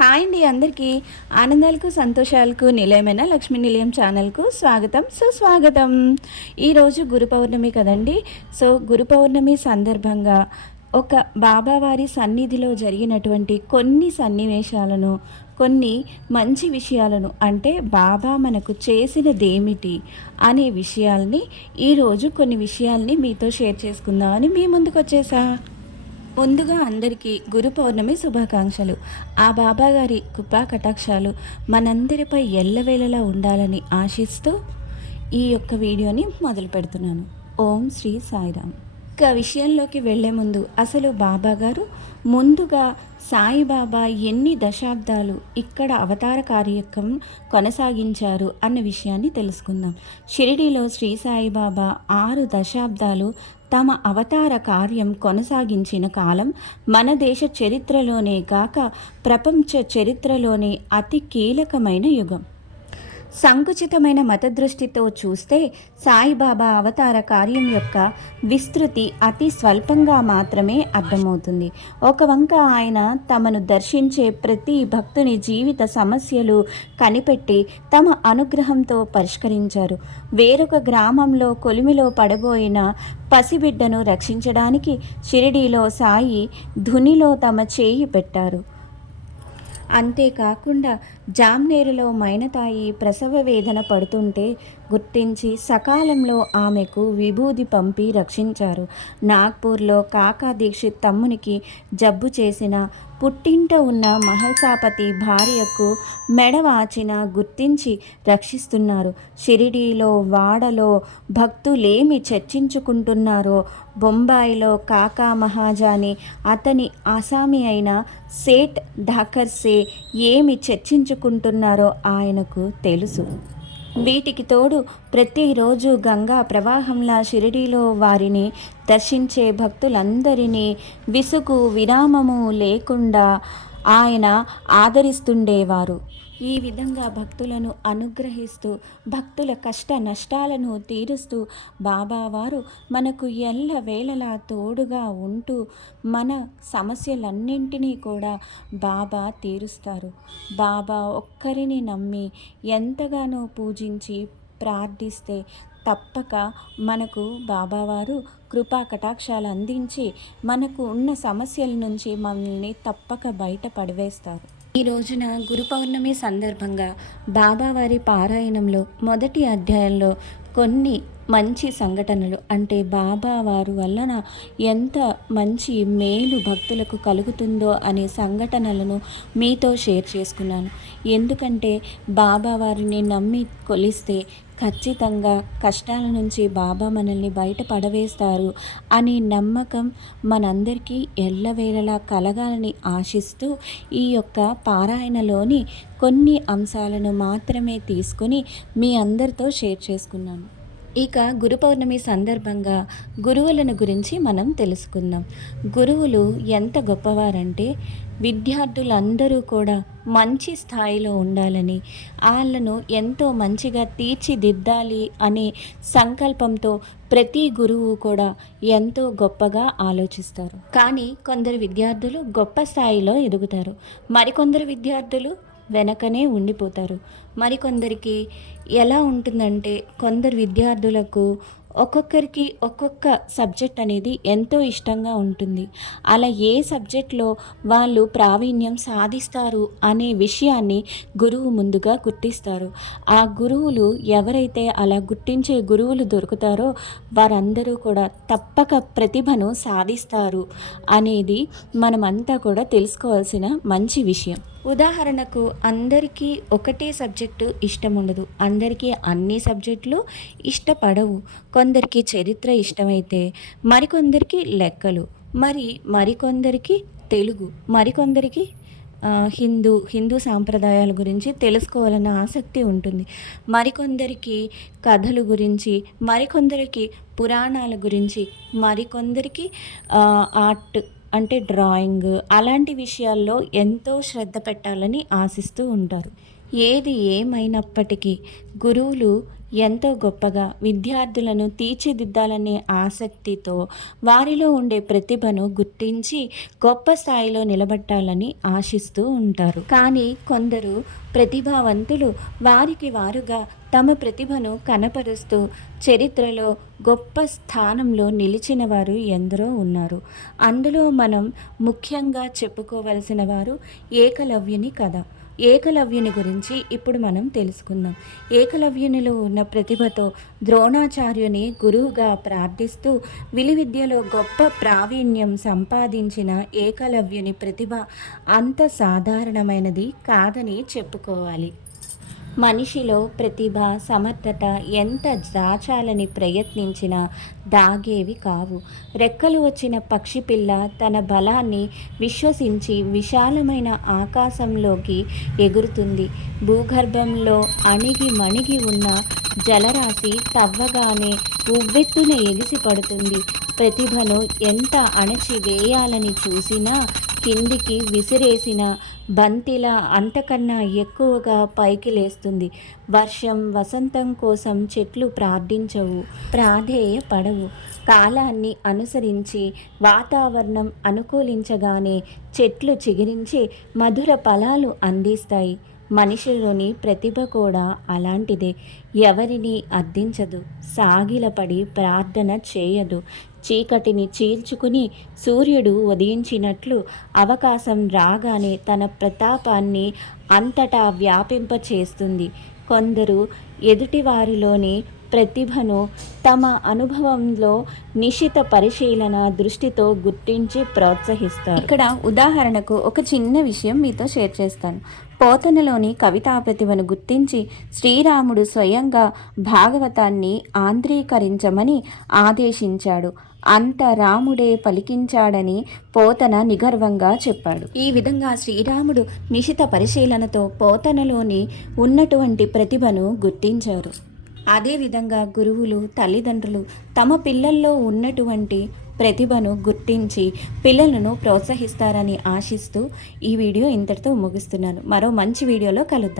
Hi అండి అందరికీ. ఆనందాలకు సంతోషాలకు నిలయమైన లక్ష్మీ నిలయం ఛానల్కు స్వాగతం సుస్వాగతం. ఈరోజు గురు పౌర్ణమి కదండి. సో గురు పౌర్ణమి సందర్భంగా ఒక బాబావారి సన్నిధిలో జరిగినటువంటి కొన్ని సన్నివేశాలను, కొన్ని మంచి విషయాలను, అంటే బాబా మనకు చేసినదేమిటి అనే విషయాల్ని ఈరోజు కొన్ని విషయాల్ని మీతో షేర్ చేసుకుందామని మీ ముందుకు వచ్చేసా. ముందుగా అందరికీ గురు పౌర్ణమి శుభాకాంక్షలు. ఆ బాబా గారి కృపా కటాక్షాలు మనందరిపై ఎల్లవేళలా ఉండాలని ఆశిస్తూ ఈ యొక్క వీడియోని మొదలు పెడుతున్నాను. ఓం శ్రీ సాయిరామ్. ఇక విషయంలోకి వెళ్లే ముందు అసలు బాబా గారు ముందుగా సాయిబాబా ఎన్ని దశాబ్దాలు ఇక్కడ అవతార కార్యక్రమం కొనసాగించారు అన్న విషయాన్ని తెలుసుకుందాం. షిరిడీలో శ్రీ సాయిబాబా 6 దశాబ్దాలు తమ అవతార కార్యం కొనసాగించిన కాలం మన దేశ చరిత్రలోనే కాక ప్రపంచ చరిత్రలోనే అతి కీలకమైన యుగం. సంకుచితమైన మతదృష్టితో చూస్తే సాయిబాబా అవతార కార్యం యొక్క విస్తృతి అతి స్వల్పంగా మాత్రమే అర్థమవుతుంది. ఒక వంక ఆయన తమను దర్శించే ప్రతి భక్తుని జీవిత సమస్యలు కనిపెట్టి తమ అనుగ్రహంతో పరిష్కరించారు. వేరొక గ్రామంలో కొలిమిలో పడబోయిన పసిబిడ్డను రక్షించడానికి షిరిడీలో సాయి ధునిలో తమ చేయి పెట్టారు. అంతేకాకుండా జామ్నేరులో మైనతాయి ప్రసవ వేదన పడుతుంటే గుర్తించి సకాలంలో ఆమెకు విభూది పంపి రక్షించారు. నాగ్పూర్లో కాకా దీక్షిత్ తమ్మునికి జబ్బు చేసిన పుట్టింట ఉన్న మహల్సాపతి భార్యకు మెడవాచిన గుర్తించి రక్షిస్తున్నారు. షిరిడీలో వాడలో భక్తులేమి చర్చించుకుంటున్నారో బొంబాయిలో కాకా మహాజాని అతని ఆసామి అయిన సేట్ ఢాకర్సే ఏమి చర్చించుకుంటున్నారో ఆయనకు తెలుసు. వీటికి తోడు ప్రతిరోజు గంగా ప్రవాహంలా షిరిడీలో వారిని దర్శించే భక్తులందరినీ విసుగు విరామము లేకుండా ఆయన ఆదరిస్తుండేవారు. ఈ విధంగా భక్తులను అనుగ్రహిస్తూ భక్తుల కష్ట నష్టాలను తీరుస్తూ బాబావారు మనకు ఎల్లవేళలా తోడుగా ఉంటూ మన సమస్యలన్నింటినీ కూడా బాబా తీరుస్తారు. బాబా ఒక్కరిని నమ్మి ఎంతగానో పూజించి ప్రార్థిస్తే తప్పక మనకు బాబావారు కృపా కటాక్షాలు అందించి మనకు ఉన్న సమస్యల నుంచి మనల్ని తప్పక బయట పడవేస్తారు. ఈ రోజున గురు పౌర్ణమి సందర్భంగా బాబావారి పారాయణంలో మొదటి అధ్యాయంలో కొన్ని మంచి సంఘటనలు, అంటే బాబావారు వలన ఎంత మంచి మేలు భక్తులకు కలుగుతుందో అనే సంఘటనలను మీతో షేర్ చేసుకున్నాను. ఎందుకంటే బాబావారిని నమ్మి కొలిస్తే ఖచ్చితంగా కష్టాల నుంచి బాబా మనల్ని బయట పడవేస్తారు అనే నమ్మకం మనందరికీ ఎల్లవేళలా కలగాలని ఆశిస్తూ ఈ యొక్క పారాయణలోని కొన్ని అంశాలను మాత్రమే తీసుకొని మీ అందరితో షేర్ చేసుకున్నాను. ఇక గురు పౌర్ణమి సందర్భంగా గురువులను గురించి మనం తెలుసుకుందాం. గురువులు ఎంత గొప్పవారంటే విద్యార్థులందరూ కూడా మంచి స్థాయిలో ఉండాలని, వాళ్ళను ఎంతో మంచిగా తీర్చిదిద్దాలి అనే సంకల్పంతో ప్రతి గురువు కూడా ఎంతో గొప్పగా ఆలోచిస్తారు. కానీ కొందరు విద్యార్థులు గొప్ప స్థాయిలో ఎదుగుతారు, మరికొందరు విద్యార్థులు వెనకనే ఉండిపోతారు. మరికొందరికి ఎలా ఉంటుందంటే కొందరు విద్యార్థులకు ఒక్కొక్కరికి ఒక్కొక్క సబ్జెక్ట్ అనేది ఎంతో ఇష్టంగా ఉంటుంది. అలా ఏ సబ్జెక్ట్లో వాళ్ళు ప్రావీణ్యం సాధిస్తారు అనే విషయాన్ని గురువు ముందుగా గుర్తిస్తారు. ఆ గురువులు ఎవరైతే అలా గుర్తించే గురువులు దొరుకుతారో వారందరూ కూడా తప్పక ప్రతిభను సాధిస్తారు అనేది మనమంతా కూడా తెలుసుకోవాల్సిన మంచి విషయం. ఉదాహరణకు అందరికీ ఒకటే సబ్జెక్టు ఇష్టం ఉండదు, అందరికీ అన్ని సబ్జెక్టులు ఇష్టపడవు. కొందరికి చరిత్ర ఇష్టమైతే మరికొందరికి లెక్కలు, మరికొందరికి తెలుగు, మరికొందరికి హిందూ సాంప్రదాయాల గురించి తెలుసుకోవాలన్న ఆసక్తి ఉంటుంది. మరికొందరికి కథలు గురించి, మరికొందరికి పురాణాల గురించి, మరికొందరికి ఆర్ట్ అంటే డ్రాయింగ్, అలాంటి విషయాల్లో ఎంతో శ్రద్ధ పెట్టాలని ఆశిస్తూ ఉంటారు. ఏది ఏమైనప్పటికీ గురువులు ఎంతో గొప్పగా విద్యార్థులను తీర్చిదిద్దాలనే ఆసక్తితో వారిలో ఉండే ప్రతిభను గుర్తించి గొప్ప స్థాయిలో నిలబెట్టాలని ఆశిస్తూ ఉంటారు. కానీ కొందరు ప్రతిభావంతులు వారికి వారుగా తమ ప్రతిభను కనపరుస్తూ చరిత్రలో గొప్ప స్థానంలో నిలిచిన వారు ఎందరో ఉన్నారు. అందులో మనం ముఖ్యంగా చెప్పుకోవలసిన వారు ఏకలవ్యుని కథ. ఏకలవ్యుని గురించి ఇప్పుడు మనం తెలుసుకుందాం. ఏకలవ్యునిలో ఉన్న ప్రతిభతో ద్రోణాచార్యుని గురువుగా ప్రార్థిస్తూ విలువిద్యలో గొప్ప ప్రావీణ్యం సంపాదించిన ఏకలవ్యుని ప్రతిభ అంత సాధారణమైనది కాదని చెప్పుకోవాలి. మనిషిలో ప్రతిభ, సమర్థత ఎంత దాచాలని ప్రయత్నించినా దాగేవి కావు. రెక్కలు వచ్చిన పక్షిపిల్ల తన బలాన్ని విశ్వసించి విశాలమైన ఆకాశంలోకి ఎగురుతుంది. భూగర్భంలో అణిగి మణిగి ఉన్న జలరాశి తవ్వగానే ఉవ్వెత్తున ఎగిసి పడుతుంది. ప్రతిభను ఎంత అణచివేయాలని చూసినా కిందికి విసిరేసిన బంతిలా అంతకన్నా ఎక్కువగా పైకి లేస్తుంది. వర్షం, వసంతం కోసం చెట్లు ప్రార్థించవు, ప్రాధేయపడవు. కాలాన్ని అనుసరించి వాతావరణం అనుకూలించగానే చెట్లు చిగురించి మధుర ఫలాలు అందిస్తాయి. మనిషిలోని ప్రతిభ కూడా అలాంటిదే. ఎవరిని అర్థించదు, సాగిలపడి ప్రార్థన చేయదు. చీకటిని చీల్చుకుని సూర్యుడు ఉదయించినట్లు అవకాశం రాగానే తన ప్రతాపాన్ని అంతటా వ్యాపింపచేస్తుంది. కొందరు ఎదుటివారిలోని ప్రతిభను తమ అనుభవంలో నిశిత పరిశీలన దృష్టితో గుర్తించి ప్రోత్సహిస్తారు. ఇక్కడ ఉదాహరణకు ఒక చిన్న విషయం మీతో షేర్ చేస్తాను. పోతనలోని కవితా ప్రతిభను గుర్తించి శ్రీరాముడు స్వయంగా భాగవతాన్ని ఆంధ్రీకరించమని ఆదేశించాడు. అంత రాముడే పలికించాడని పోతన నిగర్వంగా చెప్పాడు. ఈ విధంగా శ్రీరాముడు నిశిత పరిశీలనతో పోతనలోని ఉన్నటువంటి ప్రతిభను గుర్తించారు. అదేవిధంగా గురువులు, తల్లిదండ్రులు తమ పిల్లల్లో ఉన్నటువంటి ప్రతిభను గుర్తించి పిల్లలను ప్రోత్సహిస్తారని ఆశిస్తూ ఈ వీడియో ఇంతటితో ముగిస్తున్నాను. మరో మంచి వీడియోలో కలుద్దాం.